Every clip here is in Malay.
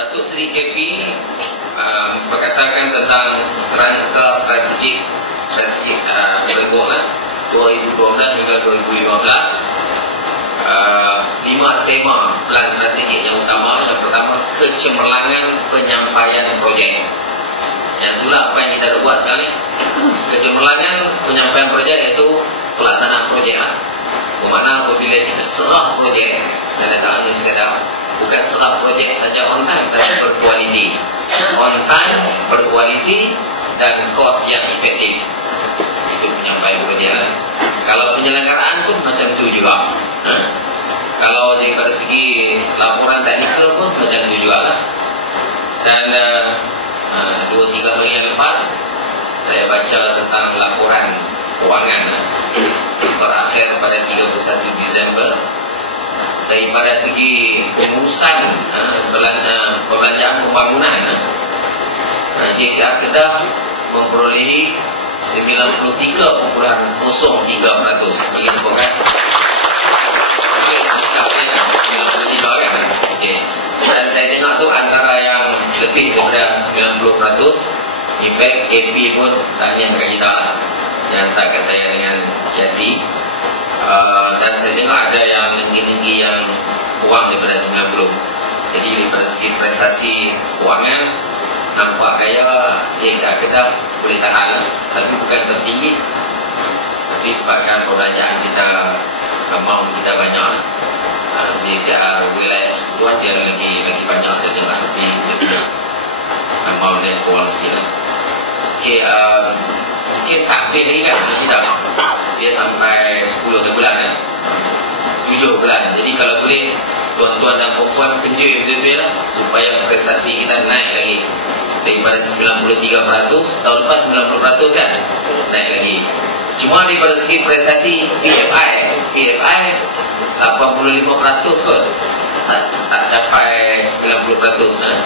Datuk Seri KP berkatakan tentang kerangka strategik perhubungan 2012 hingga 2015. 5 tema plan strategik yang utama. Yang pertama, kecemerlangan penyampaian projek. Yang itulah apa yang kita buat sekarang ni. Kecemerlangan penyampaian projek iaitu pelaksanaan projek lah. Bermakna apabila kita serah projek, dan tak hanya sekadar bukan serah projek saja on time, tapi berkualiti. On time, berkualiti, dan kos yang efektif. Itu penyampaian projek lah. Kalau penyelenggaraan pun macam tu juga. Kalau daripada segi laporan teknikal pun macam tu juga lah. Dan 2-3 hari yang lepas saya baca tentang laporan kewangan berakhir pada 31 Disember. Daripada segi pengurusan perbelanjaan pembangunan, JKR Kedah memperolehi 93.03%. Bagi bukan dan saya tengok tu antara yang lebih daripada 90%. In fact, KP pun tanya kat kita lah, yang hantar kat saya dengan Jati. Dan saya tengok ada yang tinggi-tinggi yang kurang daripada 90. Jadi daripada segi prestasi kewangan, nampak gaya Kedah boleh tahan, tapi bukan tertinggi. Tapi sebabkan perbelanjaan kita, amount kita banyak, JKR wilayah Tuan dia lagi banyak saya tengok, tapi amount dia kurang sikit lah. Okay, mungkin takbir ni kan tidak, dia sampai 10 bulan kan, 7 bulan. Jadi kalau boleh tuan-tuan dan perempuan kerja betul-betul lah, supaya prestasi kita naik lagi daripada 93%, tahun lepas 90% kan, naik lagi. Cuma daripada segi prestasi PFI 85% kot, tak capai 90%,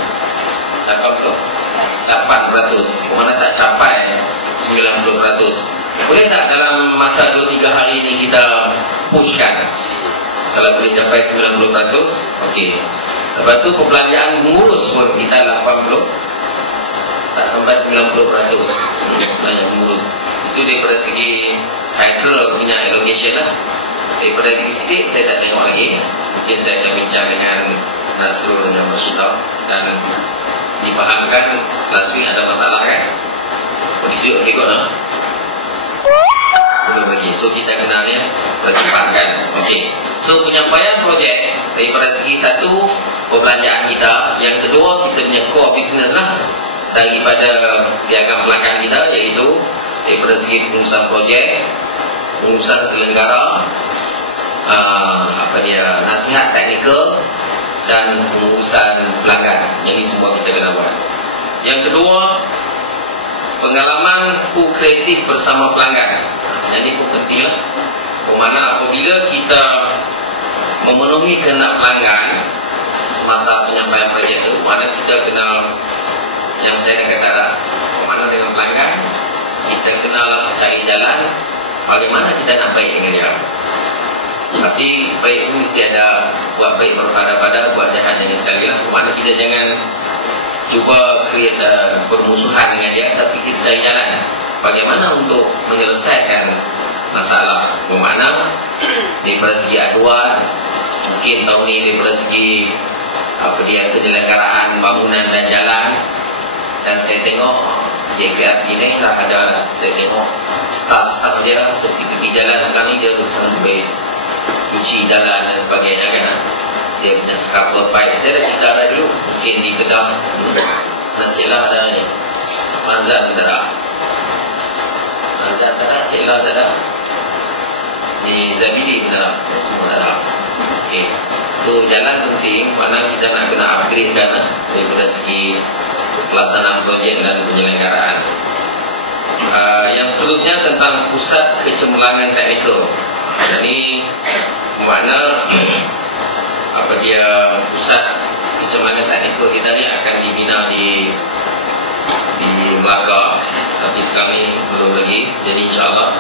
8%, mana tak capai 90%. Boleh tak dalam masa 2-3 hari ini kita pushkan? Kalau boleh capai 90%, okey. Lepas tu perbelanjaan mengurus pun kita 80%, tak sampai 90%. Perbelanjaan mengurus itu daripada segi federal punya allocation lah. Daripada state saya tak tengok lagi. Mungkin saya akan bincang dengan Nasrul dan Masyidah dan dipahamkan last week ada masalah kan. Kondisi okey kot lah, belum lagi. So kita kenalnya percepatkan. Okey. So penyampaian projek daripada segi satu, perbelanjaan kita. Yang kedua, kita punya core business lah daripada piagam pelanggan kita, iaitu daripada segi pengurusan projek, pengurusan selenggara, nasihat teknikal, dan pengurusan pelanggan. Yang ini semua kita kena buat. Yang kedua, pengalaman kreatif bersama pelanggan. Yang ini pun penting lah. Bermakna apabila kita memenuhi kehendak pelanggan semasa penyampaian projek itu, mana kita kenal, yang saya dah kata dah, bermakna dengan pelanggan kita kenal cari jalan bagaimana kita nak baik dengan dia. Tapi baik itu mesti ada, buat baik berpada-pada, buat jahat jangan sekali lah. Bermakna kita jangan cuba create permusuhan dengan dia, tapi kita cari jalan bagaimana untuk menyelesaikan masalah. Bermakna daripada segi aduan, mungkin tahun ni daripada segi penyelenggaraan bangunan dan jalan. Dan saya tengok JKR ini lah ada, saya tengok staff-staff dia untuk pergi jalan sekarang ni, dia lebih cuci jalan dan sebagainya kan. Dia punya scaffold pipe, saya dah cerita dah dulu, mungkin di Kedah Celah ada ni, Mazan tak ada, Mazan tak ada, Celah tak ada, di Zabidi tak ada, semua tak ada. Okay. So jalan penting, mana kita nak kena upgrade kan daripada segi pelaksanaan projek dan penyelenggaraan. Yang seterusnya tentang pusat kecemerlangan teknikal. Jadi mana pusat kecemerlangan teknikal kita ni akan dibina di Melaka, tapi sekarang ni belum lagi. Jadi insyaAllah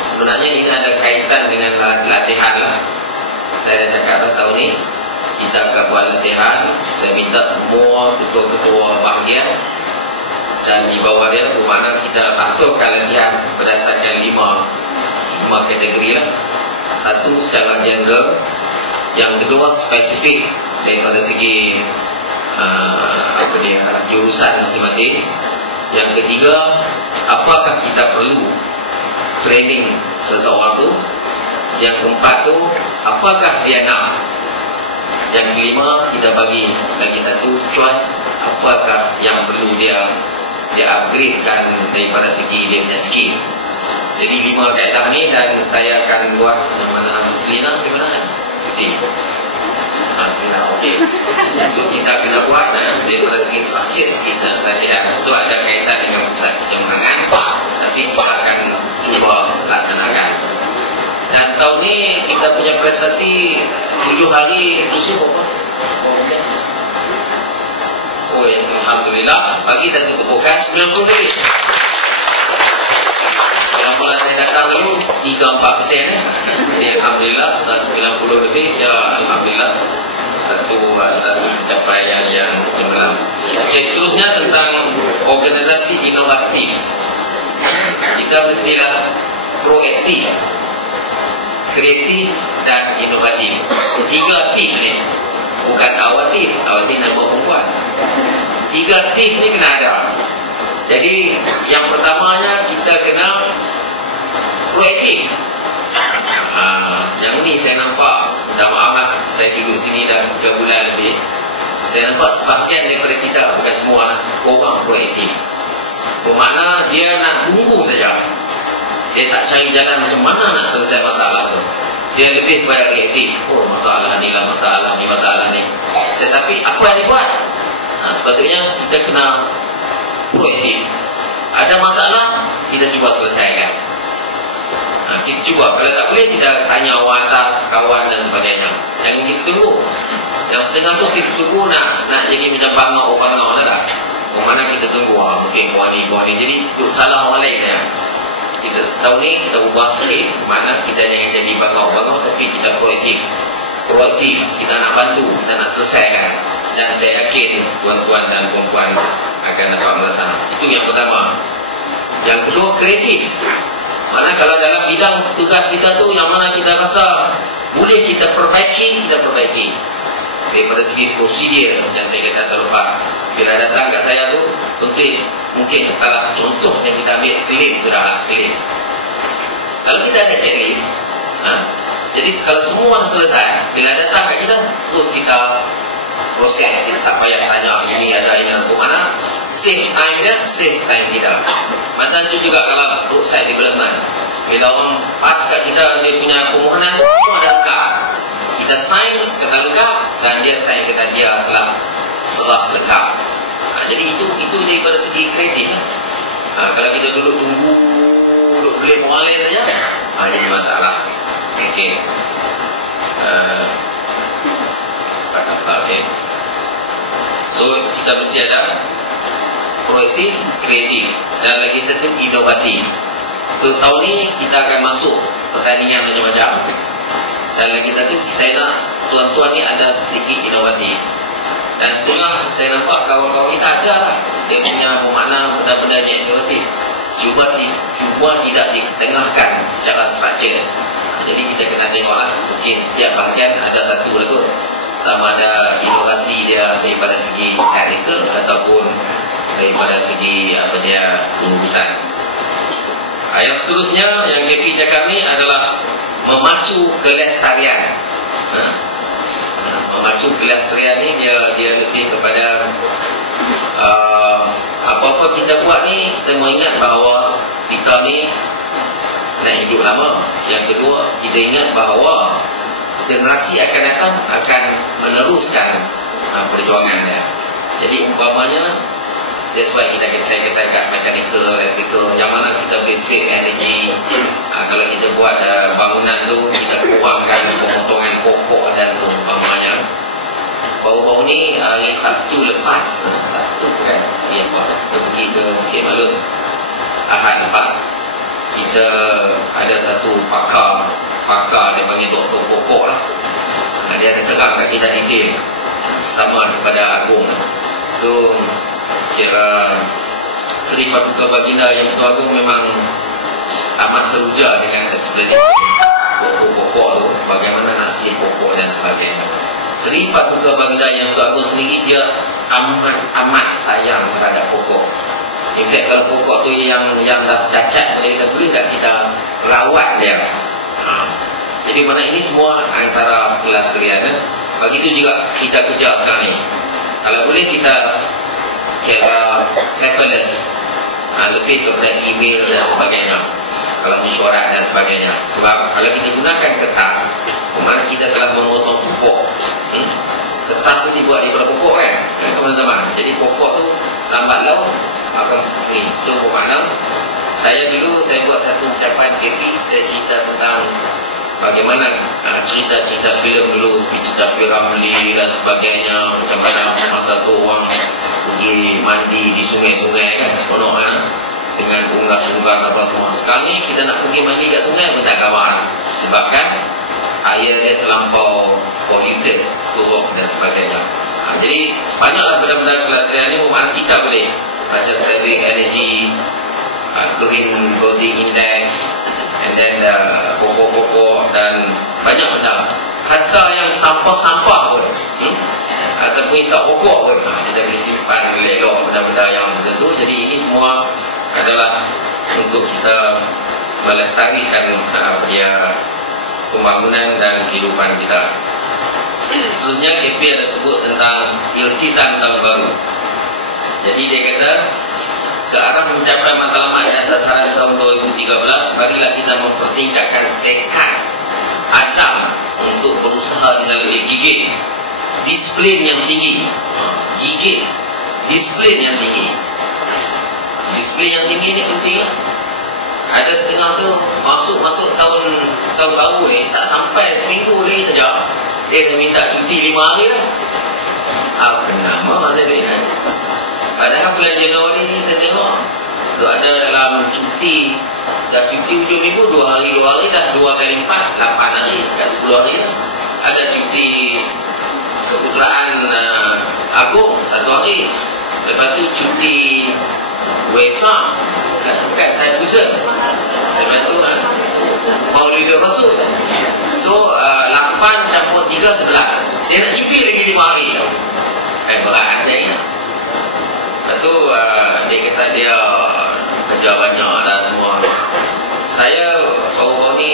sebenarnya ini ada kaitan dengan latihan lah. Saya dah cakap tahun ni kita akan buat latihan. Saya minta semua ketua-ketua bahagian dan di bawah dia bermakna kita aturkan latihan berdasarkan lima kategori lah. Satu secara general, yang kedua spesifik daripada segi jurusan masing-masing. Yang ketiga, apakah kita perlu training seseorang tu. Yang keempat tu, apakah dia nak. Yang kelima, kita bagi satu choice, apakah yang perlu dia upgradekan daripada segi dia punya skill. Jadi 5 kaedah ni, dan saya akan buat yang mana Selina di mana? Putih. Okey. So kita kena buat daripada segi structure sikit latihan. So ada kaitan dengan pusat kecemarangan, tapi kita akan cuba laksanakan. Dan tahun ni kita punya prestasi 7 hari khusus apa? Oh, alhamdulillah. Bagi satu tepukan 90 lebih. Yang mula saya datang dulu 3-4%. Jadi alhamdulillah 90 lebih. Ya alhamdulillah. Satu capaian yang cemerlang. Okay, seterusnya tentang organisasi inovatif. Kita mestilah proaktif, kreatif dan inovatif. 3 aktif ni, bukan awatif. Awatif nama perempuan. 3 aktif ni kena ada. Jadi yang pertamanya kita kena proaktif. Yang ni saya nampak, dah maaf lah, saya duduk sini dah 3 bulan lebih. Saya nampak sebahagian daripada kita, bukan semua lah, orang proaktif. Bermakna dia nak tunggu saja. Dia tak cari jalan macam mana nak selesai masalah tu. Dia lebih kepada reaktif. Oh, masalah ni lah, masalah ni. Tetapi apa yang dia buat? Sepatutnya kita kena proaktif. Ada masalah, kita cuba selesaikan. Kita cuba. Kalau tak boleh, kita tanya orang atas, kawan dan sebagainya. Yang kita tunggu. Yang setengah tu kita tunggu nak jadi macam bangau-bangau dah. Mana kita tunggu, mungkin buah ni. Jadi itu salah orang lain ya. Kita tahun ni kita ubah sikit. Makna kita jangan jadi bangau-bangau, tapi kita proaktif. Kita nak bantu, kita nak selesaikan. Dan saya yakin tuan-tuan dan puan-puan akan dapat melaksanakan. Itu yang pertama. Yang kedua, kreatif. Mana kalau dalam bidang tugas kita tu yang mana kita rasa boleh kita perbaiki, kita perbaiki. Daripada segi prosedur yang saya kata terlepas, bila datang kat saya tu, mungkin kalau contohnya kita ambil claim tu dah claim. Kalau kita ada checklist, jadi kalau semua dah selesai, bila datang kat kita, terus kita proses. Kita tak payah tanya ini ada ini. Bagaimana save time dia, save time kita. Macam tu juga kalau roadside development, bila orang pas kat kita dia punya permohonan, semua ada lengkap. Kita sign kata lengkap, dan dia sign kata dia telah serah lengkap. Jadi itu daripada segi kreatif. Kalau kita duduk beli orang lain saja, jadi masalah. Okey. Okay. So kita mesti ada proaktif, kreatif, dan lagi satu inovatif. So tahun ni kita akan masuk pertandingan macam-macam. Dan lagi satu, saya nak tuan-tuan ni ada sedikit inovatif. Dan setengah saya nampak kawan-kawan kita ada lah, dia punya bermakna benda-benda yang inovatif. Cuba tidak ditengahkan secara struktur. Jadi kita kena tengok lah. Mungkin setiap bahagian ada satu lagu, sama ada inovasi dia daripada segi teknikal ataupun daripada segi urusan. Yang seterusnya yang KP cakap ni adalah memacu kelestarian. Memacu kelestarian ni dia lebih kepada apa-apa kita buat ni, kita mengingat bahawa kita ni nak hidup lama. Yang kedua, kita ingat bahawa generasi akan datang akan meneruskan perjuangannya. Jadi umpamanya, that's why saya katakan mechanical, electrical, yang mana kita boleh save energy. Kalau kita buat bangunan tu, kita kurangkan pemotongan pokok dan seumpamanya. Baru-baru ni hari Sabtu lepas, Sabtu kan, kita pergi ke Bukit Malun, Ahad lepas, kita ada satu pakar dia panggil doktor pokok lah. Dia ada terang kat kita detail sama daripada Agung tu. Kira Seri Paduka Baginda Yang Tuan Agung memang amat teruja dengan explaining pokok-pokok tu, bagaimana nasib pokok dan sebagainya. Seri Paduka Baginda Yang Tuan Agung sendiri dia amat sayang terhadap pokok. In fact, kalau pokok tu yang dah cacat, boleh kita rawat dia. Jadi mana ini semua antara pelestarian. Begitu juga kita kerja sekarang ni. Kalau boleh kita kira paperless, lebih kepada email dan sebagainya, kalau mesyuarat dan sebagainya. Sebab kalau kita gunakan kertas, mana kita telah memotong pokok. Kertas tu dibuat daripada pokok kan, teman-teman. Jadi pokok tu lambat laun akan ni. So bermakna saya buat satu ucapan KP. Saya cerita tentang bagaimana cerita-cerita filem dulu, cerita Piramli dan sebagainya. Macam mana masa tu orang pergi mandi di sungai-sungai kan, seronok kan, dengan unggas-unggas apa semua. Sekarang ni kita nak pergi mandi kat sungai pun tak kawan, sebabkan air dia terlampau polluted, turun dan sebagainya. Jadi banyaklah benda-benda pelestarian ni bermakna kita boleh ada saving energy, green building index, and then pokok-pokok dan banyak benda. Hatta yang sampah-sampah pun, ataupun isap pokok pun, kita boleh simpan elok benda-benda yang tertentu. Jadi ini semua adalah untuk kita melestarikan dia pembangunan dan kehidupan kita. Seterusnya KP ada sebut tentang iltizam tahun baru. Jadi dia kata, ke arah mencapai matlamat dan sasaran tahun 2013, marilah kita mempertingkatkan tekad azam untuk berusaha dengan lebih gigih, disiplin yang tinggi. Gigih, disiplin yang tinggi. Disiplin yang tinggi ni penting lah. Ada setengah tu masuk tahun baru ni, tak sampai seminggu lagi saja dia dah minta cuti 5 hari lah. Kenapa dia kan? Padahal bulan Januari ni saya tengok tu ada dalam cuti, dah cuti hujung minggu 2 hari dah 2 kali 4, 8 hari, dah 10 hari lah. Ada cuti keputeraan Agung 1 hari. Lepas tu cuti Waisak dekat saya pusat. Lepas tu Maulidul Rasul. So 8 campur 3, 11. Dia nak cuti lagi 5 hari. Berat saya ingat. Lepas tu dia kata dia kerja banyak dah semua. Saya baru-baru ni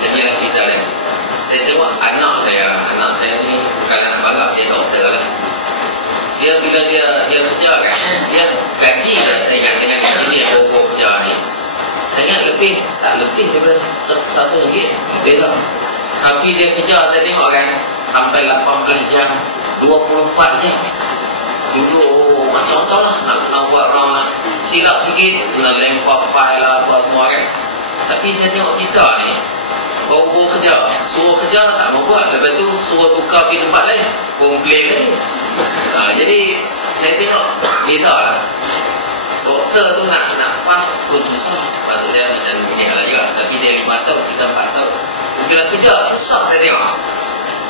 saya kira cerita dia. Saya tengok anak saya ni bukan anak balap, dia doktor lah. Dia bila dia kerja kan, dia gaji dah saya ingat dengan dia baru kerja ni. Saya ingat tak lebih daripada RM1 lebih lah. Tapi dia kerja saya tengok kan sampai 18 jam, 24 jam. Duduk macam-macam lah, nak buat round lah. Silap sikit, nak lempar file lah, apa semua kan. Tapi saya tengok kita ni baru kerja, suruh kerja tak mau buat. Lepas tu suruh tukar pergi tempat lain, komplain lagi. Jadi saya tengok bisa lah. Doktor tu nak pas pun susah. Patut dia macam ni lah juga. Tapi dia 5 tahun, kita 4 tahun. Bila kerja susah saya tengok.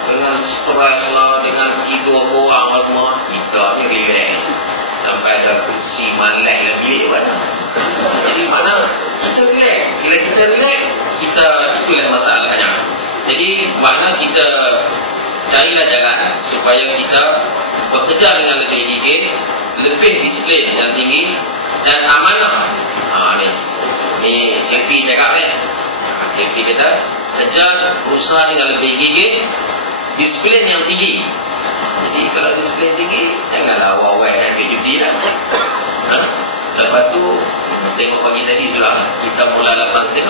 Dengan stress lah, dengan tidur orang lah semua. Kita ni relax. Sampai ada kursi malai dalam bilik mana. Jadi mana kita relax. Bila kita relax, itulah masalahnya. Jadi makna kita carilah jalan supaya kita bekerja dengan lebih gigih, lebih disiplin yang tinggi dan amanah. Ni KP cakap ni. KP kata kerja berusaha dengan lebih gigih, disiplin yang tinggi. Jadi kalau disiplin tinggi, janganlah awal-awal dan cuti lah. Lepas tu tengok pagi tadi sudah kita mula 8.30.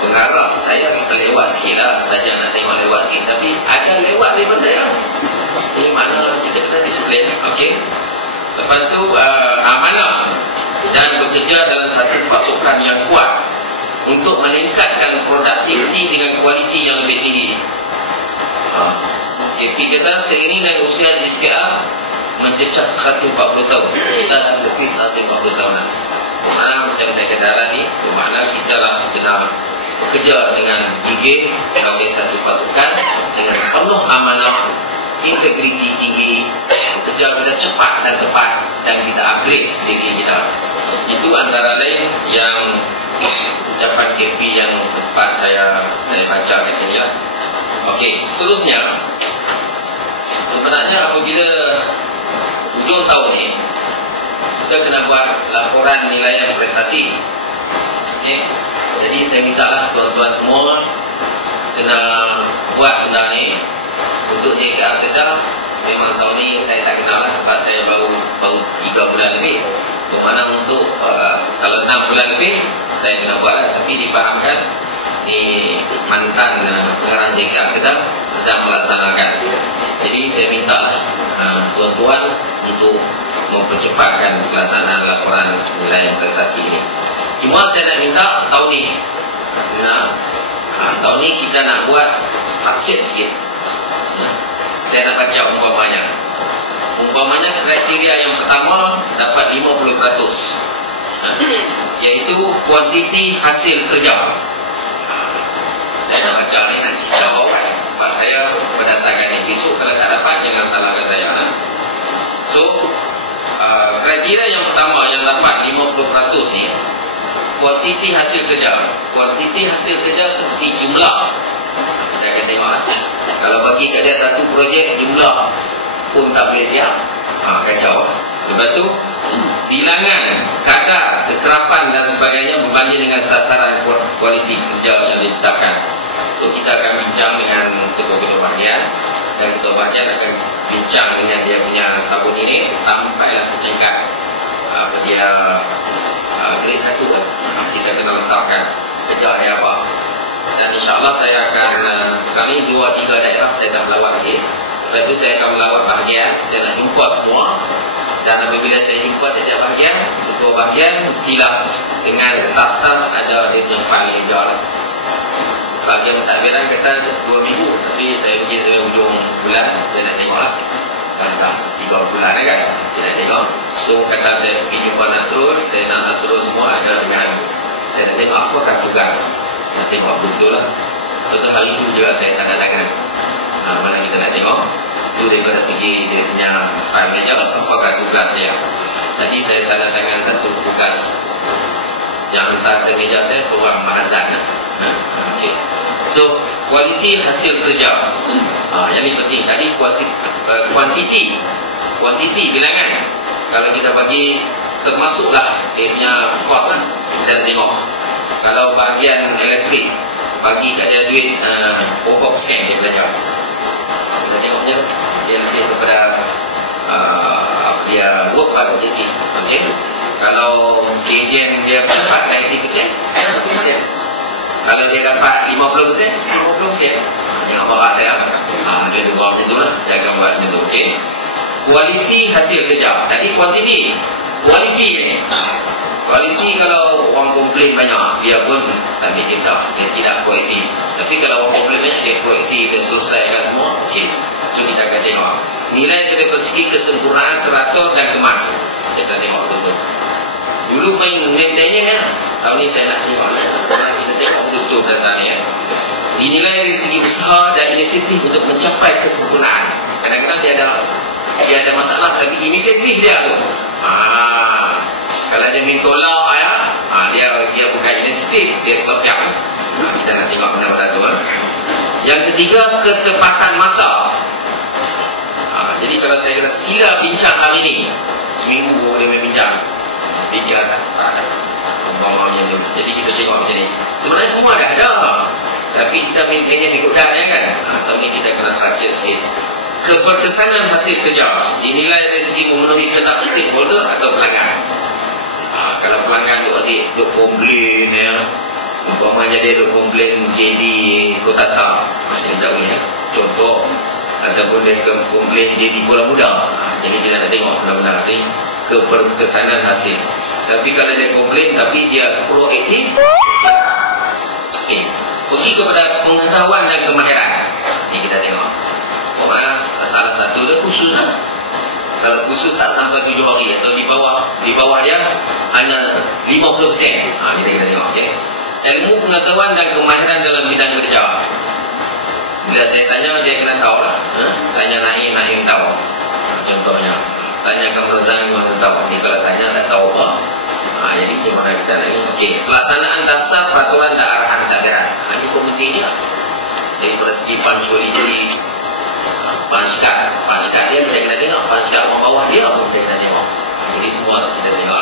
Pengarah saya kita lewat sikit lah saja, nak tengok lewat sikit. Tapi ada lewat daripada saya. Jadi mana kita kena disiplin. Okay. Lepas tu amanah dan bekerja dalam satu pasukan yang kuat untuk meningkatkan produktiviti dengan kualiti yang lebih tinggi. KP kata seiring dengan usia DPR mencecah 140 tahun. Kita dah lebih 140 tahun lah. Mana macam saya kata tadi, bermakna kita lah benar bekerja dengan gigih sebagai satu pasukan dengan penuh amanah, integriti tinggi, bekerja dengan cepat dan tepat, dan kita upgrade diri kita. Itu antara lain yang ucapan KP yang sempat saya baca di sini ya. Okey, seterusnya sebenarnya apabila hujung tahun ni kita kena buat laporan nilaian prestasi. Okay. Jadi saya minta lah tuan-tuan semua kena buat benda ni untuk JKR Kedah. Memang tahun ni saya tak kenal lah sebab saya baru 3 bulan lebih. Bermakna untuk kalau 6 bulan lebih saya kena buat lah. Tapi dipahamkan ni mantan pengarah JKR Kedah sedang melaksanakan. Jadi saya minta lah tuan-tuan untuk mempercepatkan pelaksanaan laporan nilaian prestasi ini. Cuma saya nak minta tahun ni tahun ni kita nak buat structure sikit. Saya nak baca umpamanya kriteria yang pertama dapat 50%, iaitu kuantiti hasil kerja. Saya nak baca ni nak cerita bawah sebab saya berdasarkan ni. Besok kalau tak dapat jangan salahkan saya. So kriteria yang pertama yang dapat 50% ni kuantiti hasil kerja. Kuantiti hasil kerja seperti jumlah. Kita akan tengok lah. Kalau bagi kat dia satu projek jumlah pun tak boleh siap, kacau. Lepas tu bilangan, kadar, kekerapan dan sebagainya berbanding dengan sasaran kualiti kerja yang ditetapkan. So kita akan bincang dengan ketua-ketua bahagian, dan ketua bahagian akan bincang dengan dia punya sabun ini sampailah tingkat dia grade 1 kan. Kita kena letakkan kerja dia apa. Dan insyaAllah saya akan sekali 2-3 daerah saya dah melawat lagi. Lepas tu saya akan melawat bahagian. Saya nak jumpa semua. Dan apabila saya jumpa tiap bahagian, ketua bahagian mestilah dengan staf-staf ada dia punya file kerja lah. Bahagian pentadbiran kata 2 minggu. Tapi saya pergi sampai hujung bulan, saya nak tengok lah. Dah 3 bulan kan, saya nak tengok. So kata saya pergi jumpa Nasrul, saya nak Nasrul semua ada dengan, saya nak tengok apakah tugas. Nak tengok betul lah. Betul hari itu juga saya tanda tangan. Mana kita nak tengok itu daripada segi dia punya file meja, apakah tugas dia. Tadi saya tanda tangan satu tugas yang hantar ke meja saya seorang mahazan. Okay. So kualiti hasil kerja, yang ini penting. Tadi kuantiti bilangan. Kalau kita bagi termasuklah dia punya kos lah. Kita tengok kalau bahagian elektrik bagi kat dia duit 4% dia belajar. Kita tengok je dia lebih kepada dia work atau tinggi. Okay. Kalau KJN dia dapat 90%, 90%. Kalau dia dapat 50%, 50%. Jangan marah saya. Dia dengar macam tu lah. Dia akan buat macam tu. Okay. Kualiti hasil kerja. Tadi kuantiti. Kualiti ni. Kualiti kalau orang komplain banyak, dia pun tak ambil kisah. Dia tidak proaktif. Tapi kalau orang komplain banyak, dia proaktif. Dia selesaikan semua. Okay. So kita akan tengok. Nilai dari segi kesempurnaan, teratur dan kemas. Kita tengok betul-betul. Dulu main maintainnya ya. Tahun ni saya nak tengok. Kita tengok betul-betul dasarnya. Dinilai dari segi usaha dan inisiatif untuk mencapai kesempurnaan. Kadang-kadang dia ada masalah, tapi inisiatif dia tu. Kalau dia minta law ya, dia bukan inisiatif, dia kepiak. Kita nak tengok benda-benda tu. Yang ketiga, ketepatan masa. Jadi kalau saya kata sila bincang hari ni, seminggu boleh bincang. Dia tak ada. Jadi kita tengok macam ni. Sebenarnya semua dah ada, tapi kita maintainnya ikut dah kan. Tahun ni kita kena structure sikit. Keberkesanan hasil kerja dinilai dari segi memenuhi kehendak stakeholder atau pelanggan. Kalau pelanggan duk komplain ya, umpamanya dia duk komplain JD Kota Star, tidak boleh. Contoh, ataupun dia komplain JD Kuala Muda. Jadi kita nak tengok benar-benar ni keberkesanan hasil. Tapi kalau dia komplain tapi dia proaktif, okay. Pergi kepada pengetahuan dan kemahiran. Ni kita tengok. Mana salah satu dia khusus lah. Kalau khusus tak sampai 7 hari atau di bawah dia hanya 50%. Kita tengok. Okay. ilmu pengetahuan dan kemahiran dalam bidang kerja. Bila saya tanya, dia kena tahu lah. Tanya Naim tahu. Contohnya, tanya Kang Rozan, mana tahu. Ni kalau tanya tak tahu apa. Jadi gimana kita lagi? Okey, pelaksanaan dasar peraturan dan arahan takbiran. Ini pun pentingnya. Dari segi punctuality, punchcard dia kita kena tengok, punchcard orang bawah dia pun kita kena tengok. Jadi semua kita tengok.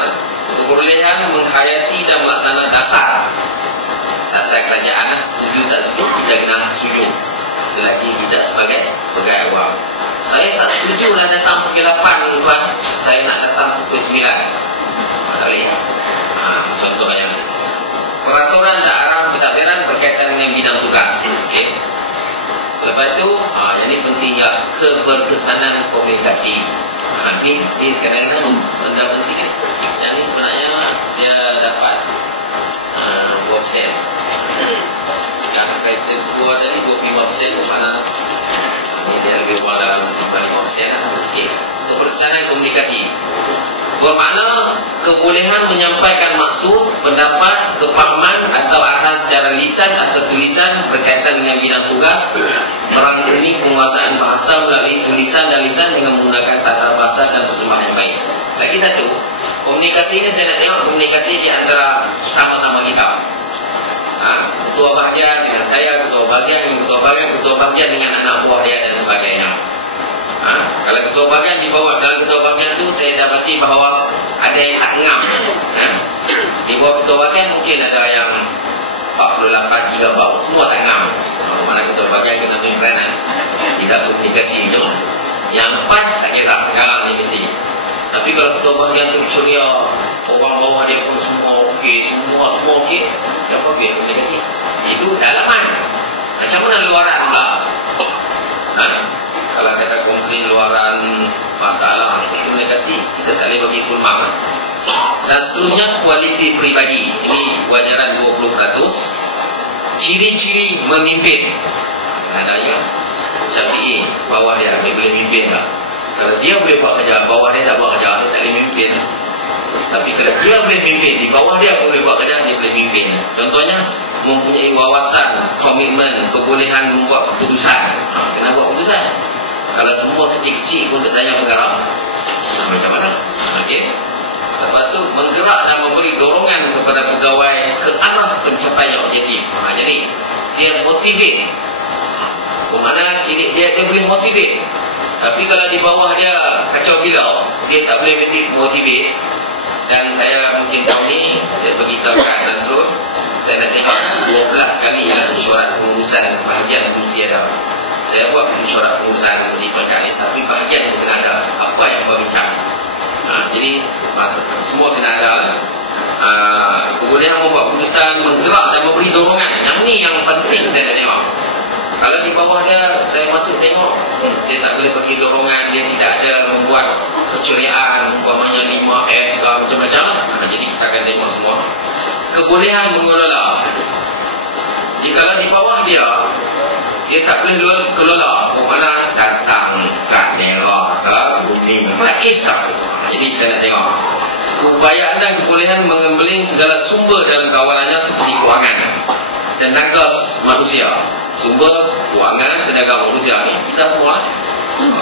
Kebolehan menghayati dan melaksanakan dasar kerajaan, setuju tak setuju, kita kena setuju. Selagi kita sebagai pegawai awam. Saya tak setuju lah datang pukul 8 tuan, saya nak datang pukul 9. Tak boleh. Contohnya peraturan dan arah pentadbiran berkaitan dengan bidang tugas. Okey. Lepas tu, yang ini pentingnya keberkesanan komunikasi. Ini kadang-kadang benda penting ni. Yang ni sebenarnya dia dapat 2%. Yang kaitan kedua tadi 25%. Mana dia lebih kurang dalam 5%. Okey. Keberkesanan komunikasi bermakna kebolehan menyampaikan maksud, pendapat, kefahaman atau arahan secara lisan atau tulisan berkaitan dengan bidang tugas, merangkumi penguasaan bahasa melalui tulisan dan lisan dengan menggunakan tata bahasa dan terjemahan yang baik. Lagi satu, komunikasi ini saya nak tengok komunikasi di antara sama-sama kita. Ketua bahagian dengan saya, ketua bahagian dengan anak buah dia dan sebagainya. Kalau ketua bahagian di bawah, dalam ketua bahagian tu saya dapati bahawa ada yang tak ngam. Di bawah ketua bahagian mungkin ada yang 48 GB, semua tak ngam. Mana ketua bahagian kena pimpinan tidak komunikasi tu. Yang 4 tak kira sekarang ni mesti. Tapi kalau ketua bahagian tu ceria, orang bawah dia pun semua okey, semua okey, yang apa biar komunikasi. Itu dalaman. Macam mana luaran pula? Kalau kata komplain luaran masalah komunikasi, kita tak boleh bagi full mark. Dan seterusnya kualiti peribadi. Ini wajaran 20%. Ciri-ciri memimpin. Adanya Syafi'i, bawah dia boleh mimpin tak? Kalau dia boleh buat kerja, bawah dia tak buat kerja, dia tak boleh mimpin. Tapi kalau dia boleh mimpin, di bawah dia boleh buat kerja, dia boleh mimpin. Contohnya, mempunyai wawasan, komitmen, kebolehan membuat keputusan. Kena buat keputusan. Kalau semua kecil-kecil pun bertanya penggerak, macam mana? Okey. Lepas tu menggerak dan memberi dorongan kepada pegawai ke arah pencapaian objektif. Jadi dia motivate. Bermakna ciri dia boleh motivate. Tapi kalau di bawah dia kacau gila, dia tak boleh motivate. Dan saya mungkin tahun ni saya beritahu kat Nasrul, saya nak tengok 12 kali dalam mesyuarat pengurusan bahagian mesti ada. Saya buat mesyuarat pengurusan di pelbagai ni, tapi bahagian itu kena ada apa yang berbincang. Jadi semua kena ada. Kebolehan membuat keputusan, menggerak dan memberi dorongan. Yang ni yang penting saya nak tengok. Kalau di bawah dia, saya masuk tengok, dia tak boleh bagi dorongan, dia tidak ada membuat keceriaan, umpamanya 5S ke macam-macam. Jadi kita akan tengok semua. Kebolehan mengelola. Jika di bawah dia tak boleh kelola, bermakna datang kat merah ke kuning, tak kisah. Jadi saya nak tengok keupayaan dan kebolehan mengembeling segala sumber dalam kawalannya seperti kewangan dan nagas manusia. Sumber kewangan, tenaga manusia ni kita semua.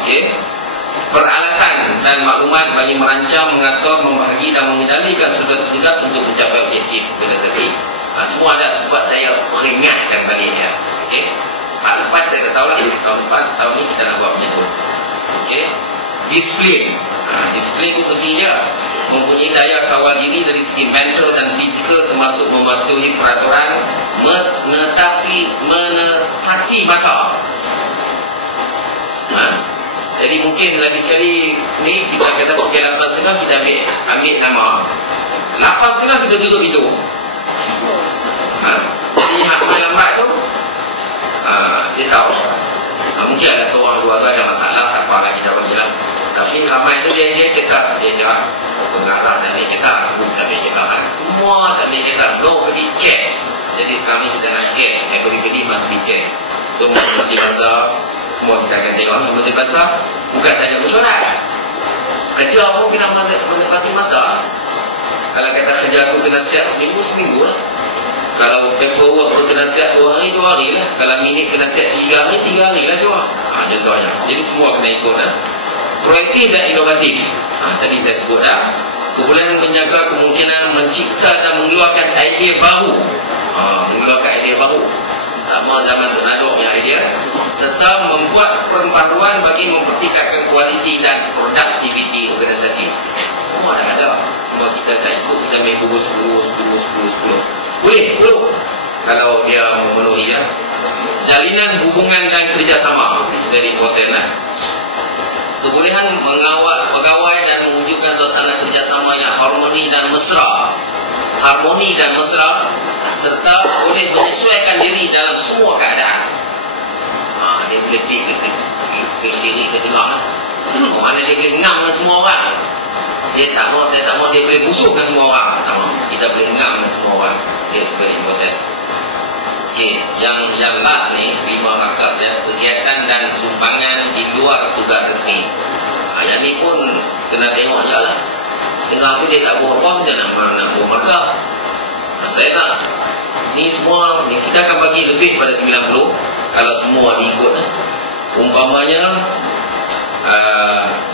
Okey. Peralatan dan maklumat bagi merancang, mengatur, membahagi dan mengendalikan sudut tugas untuk mencapai objektif organisasi. Semua ada sebab saya peringatkan balik ya. Okey. Lepas saya tak tahulah tahun depan, tahun ni kita nak buat macam tu. Okey. Disiplin. Disiplin pun pentingnya. Mempunyai daya kawal diri dari segi mental dan fizikal, termasuk mematuhi peraturan, menepati masa. Jadi mungkin lagi sekali ni kita kata pukul 8.30 kita ambil nama 8.30 kita tutup itu. Jadi hak lambat tu dia tahu. Mungkin ada seorang dua ada masalah, tak apa lagi dah bagilah. Tapi ramai tu dia kisah, dia pengarah tak ambil kisah, tak ambil kisah, semua tak ambil kisah, nobody cares. Jadi sekarang ni kita nak care, everybody must be care. So mengerti bahasa, semua kita akan tengok mengerti bahasa, bukan saja mesyuarat. Kerja pun kena menepati masa. Kalau kata kerja aku kena siap seminggu lah. Kalau paperwork kena siap 2 hari, 2 hari lah. Kalau minit kena siap 3 hari, 3 hari lah jual. Contohnya. Jadi semua kena ikut. Proaktif dan inovatif. Tadi saya sebut dah. Kemudian menjaga kemungkinan mencipta dan mengeluarkan idea baru. Mengeluarkan idea baru. Sama zaman Tornado punya idea. Serta membuat perpaduan bagi mempertingkatkan kualiti dan produktiviti organisasi. Semua dah ada. Cuma kita tak ikut, kita main bubur 10. Boleh 10 kalau dia memenuhi ya. Jalinan hubungan dan kerjasama. It's very important lah. Kebolehan mengawal pegawai dan mewujudkan suasana kerjasama yang harmoni dan mesra. Harmoni dan mesra, serta boleh menyesuaikan diri dalam semua keadaan. Dia boleh pergi kiri ke tengah. Mana dia boleh ngam dengan semua orang. Dia tak mau, saya tak mau, dia boleh musuh dengan semua orang. Tak mau. Kita boleh ngam dengan semua orang. That's very important. Okay, yang last ni 5 markah dia, kegiatan dan sumbangan di luar tugas resmi. Yang ni pun kena tengok je lah. Setengah tu dia tak buat apa, dia nak buat markah. Saya tak. Ni semua ni kita akan bagi lebih pada 90 kalau semua diikut. Umpamanya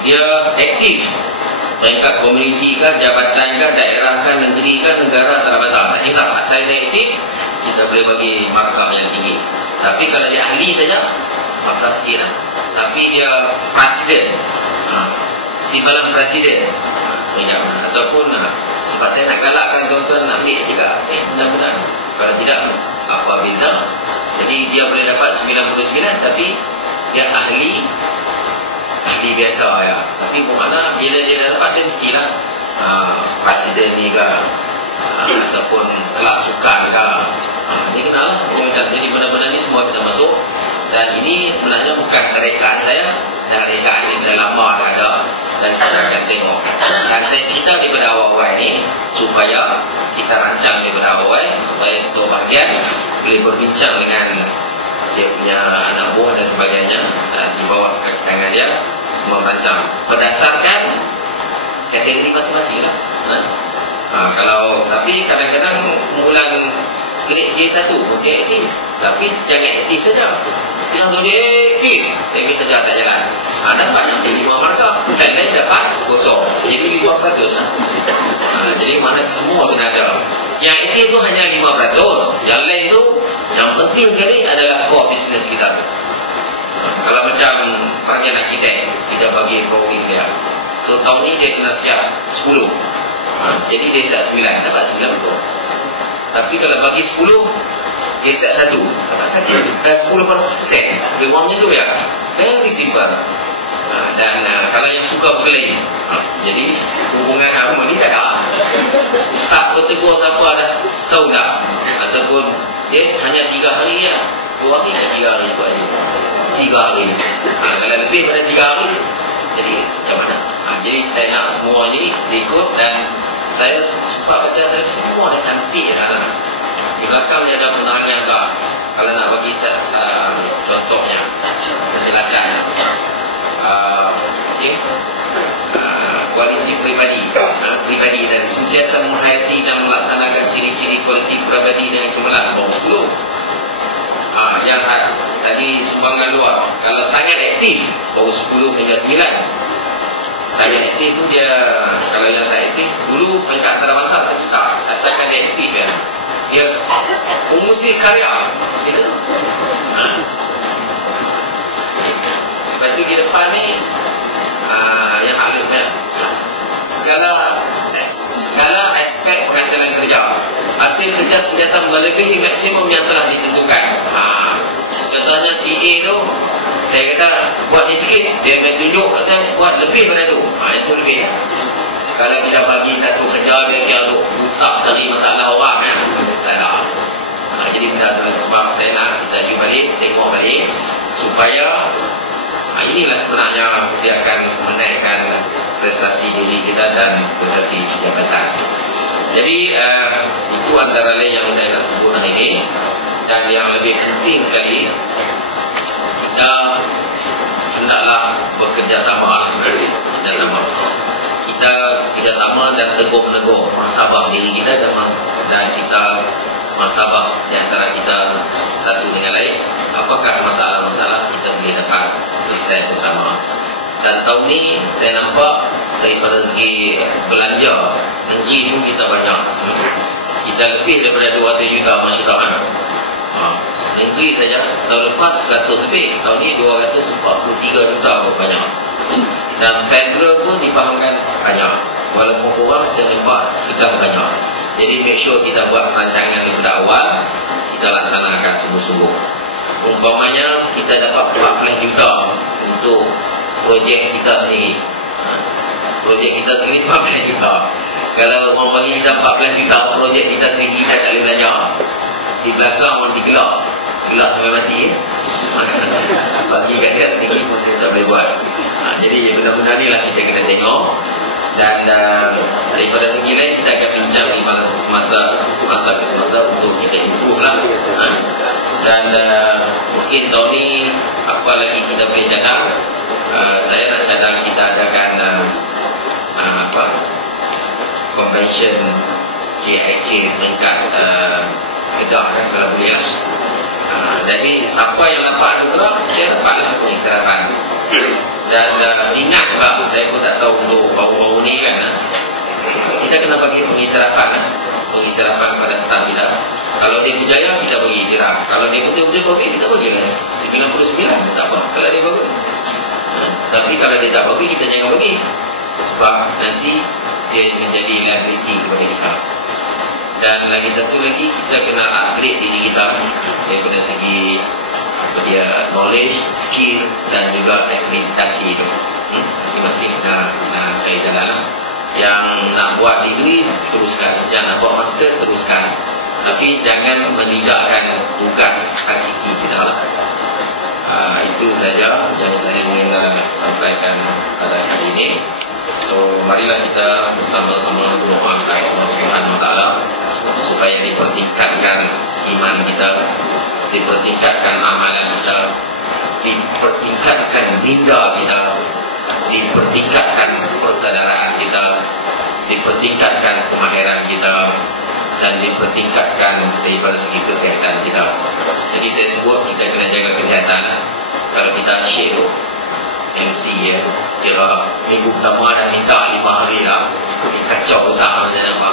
dia aktif peringkat komuniti kan, jabatan kan, daerah kan, negeri kan, negara, tak ada masalah. Tak kisah, asal dia aktif, kita boleh bagi markah yang tinggi. Tapi kalau dia ahli saja, markah sikit lah. Tapi dia presiden, timbalan presiden, ataupun sebab saya nak galakkan tuan-tuan nak ambil juga, benar-benar. Kalau tidak, apa beza? Jadi dia boleh dapat 99, tapi dia ahli biasa ya. Tapi bermakna bila dia dah dapat, dia mestilah presiden ni ke, ataupun kelab sukan ke, dia kenal lah. Jadi benar-benar ni semua kita masuk. Dan ini sebenarnya bukan rekaan saya, dan rekaan ni dah lama dah ada, dan kita akan tengok. Dan saya cerita daripada awal-awal ni supaya kita rancang daripada awal, supaya ketua bahagian boleh berbincang dengan dia punya anak buah dan sebagainya, dan di bawah tangan dia semua merancang berdasarkan kategori masing-masing lah. Kalau tapi kadang-kadang kumpulan grade J1 pun dia aktif, tapi jangan aktif saja. Kalau dia aktif, tapi kerja tak jalan. Dapat yang 5 markah, dan lain dapat kosong. Jadi 5%. Jadi mana semua kena ada. Yang aktif tu hanya 5%. Yang lain tu, yang penting sekali adalah core business kita. Kalau macam bahagian arkitek, kita bagi drawing dia. So tahun ni dia kena siap 10. Jadi dia siap 9, dapat 9 betul. Tapi kalau bagi 10, dia siap 1, dapat 1. 10%. Peluangnya tu ya, very simple. Dan kalau yang suka berkelahi, jadi hubungan harmoni tak ada. Tak bertegur siapa ada setahun dah, ataupun dia hanya 3 hari ya. 2 hari ke 3 hari tu aja. 3 hari. Kalau lebih pada 3 hari, jadi macam mana? Jadi saya nak semua ni diikut, dan saya suka baca, saya semua dah cantik dah. Di belakang dia ada penerangan dah. Kalau nak bagi contohnya, penjelasan. Okay. Kualiti pribadi dan sentiasa menghayati dan melaksanakan ciri-ciri kualiti pribadi dengan cemerlang. Bawah 10. Yang tadi sumbangan luar, kalau sangat aktif bawah 10 hingga 9. Sangat aktif tu dia, kalau yang tak aktif dulu peringkat antarabangsa tak, asalkan dia aktif ya. Dia pengusi karya gitu. Sebab itu di depan ni yang alif ya, segala aspek penghasilan kerja, hasil kerja sentiasa melebihi maksimum yang telah ditentukan. Contohnya si A tu, saya kata buat ni sikit, dia main tunjuk saya buat lebih pada tu. Itu lebih. Kalau kita bagi satu kerja, dia kira tu butak cari masalah orang kan, tak ada. Jadi kita adalah sebab saya nak kita pergi balik, tengok balik, supaya inilah sebenarnya dia akan menaikkan prestasi diri kita dan prestasi jabatan. Jadi itu antara lain yang saya nak sebut hari ini. Dan yang lebih penting sekali, kita hendaklah bekerjasama. Kita kerjasama dan tegur menegur muhasabah diri kita, dan kita masalah di antara kita satu dengan lain. Apakah masalah-masalah kita boleh dapat selesai bersama. Dan tahun ni saya nampak daripada segi belanja negeri pun kita banyak. Kita lebih daripada 200 juta masyarakat. Negeri saja tahun lepas 100 lebih, tahun ni 243 juta banyak. Dan federal pun difahamkan banyak, walaupun orang saya nampak sedang banyak. Jadi make sure kita buat rancangan daripada awal, kita laksanakan sungguh-sungguh. Umpamanya kita dapat 14 juta untuk projek kita sendiri. Projek kita sendiri 14 juta. Kalau orang bagi kita 14 juta projek kita sendiri, kita tak boleh belajar. Di belakang orang digelak sampai mati. Bagi kat dia sedikit pun kita tak boleh buat. Jadi benar-benar ni lah kita kena tengok. Dan daripada segi lain kita akan bincang di masa ke semasa untuk kita improve lah. Dan mungkin tahun ni apa lagi kita boleh cadang. Saya nak cadang kita adakan convention JIK meningkat Kedah kan, kalau boleh lah. Jadi siapa yang dapat juga, dia dapatlah pengiktirafan. Dan ingat bahawa saya pun tak tahu untuk bau-bau ni kan, kita kena bagi pengiktirafan kepada staf kita. Kalau dia berjaya, kita bagi iktiraf. Kalau dia betul-betul bagus, kita bagi 99, tak apa kalau dia bagus. Tapi kalau dia tak bagi, kita jangan bagi. Sebab nanti dia menjadi liability kepada kita. Dan lagi satu lagi, kita kena upgrade diri kita daripada segi knowledge, skill dan juga akreditasi itu. Masing-masing nak cari jalan. Yang nak buat degree, teruskan. Yang nak buat master, teruskan. Tapi jangan meninggalkan tugas hakiki kita lah. Itu saja yang saya ingin sampaikan pada hari ini. So, marilah kita bersama-sama berdoa kepada Allah Subhanahu Wa Taala supaya dipertingkatkan iman kita, dipertingkatkan amalan kita, dipertingkatkan minda kita, dipertingkatkan persaudaraan kita, dipertingkatkan kemahiran kita, dan dipertingkatkan daripada segi kesihatan kita. Jadi saya sebut kita kena jaga kesihatan. Kalau kita share MC ya, kira minggu pertama dah minta 5 hari dah, kacau usaha macam apa.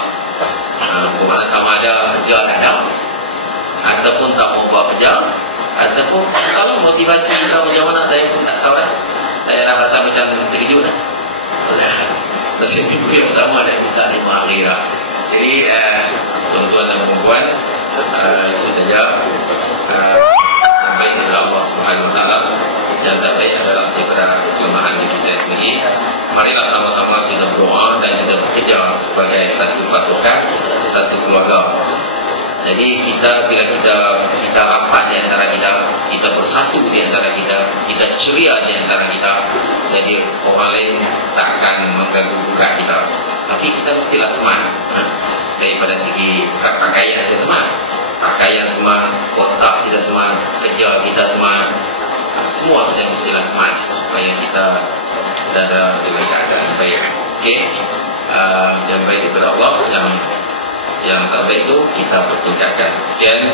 Bermakna sama ada kerja tak ada, ataupun tak mau buat kerja, ataupun kalau motivasi kita macam mana saya pun tak tahu dah. Saya dah rasa macam terkejut dah. Pasal minggu yang pertama dah minta 5 hari dah. Jadi tuan-tuan dan puan-puan, itu saja. Yang baik adalah Allah Subhanahu Wa Taala, yang tak baik adalah daripada kelemahan diri saya sendiri. Marilah sama-sama kita berdoa dan kita bekerja sebagai satu pasukan, satu keluarga. Jadi bila kita rapat di antara kita bersatu di antara kita ceria di antara kita. Jadi orang lain takkan mengganggu gugat kita. Tapi kita mestilah smart. Daripada segi pakaian kita smart, pakaian smart, otak kita smart, kerja kita smart. Semua kita mestilah smart supaya kita berada dalam keadaan baik. Okey. Yang baik daripada Allah, yang tak baik itu kita pertingkatkan. Sekian,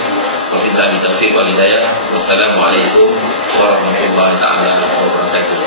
wabillahi taufiq wal hidayah. Wassalamualaikum warahmatullahi wabarakatuh.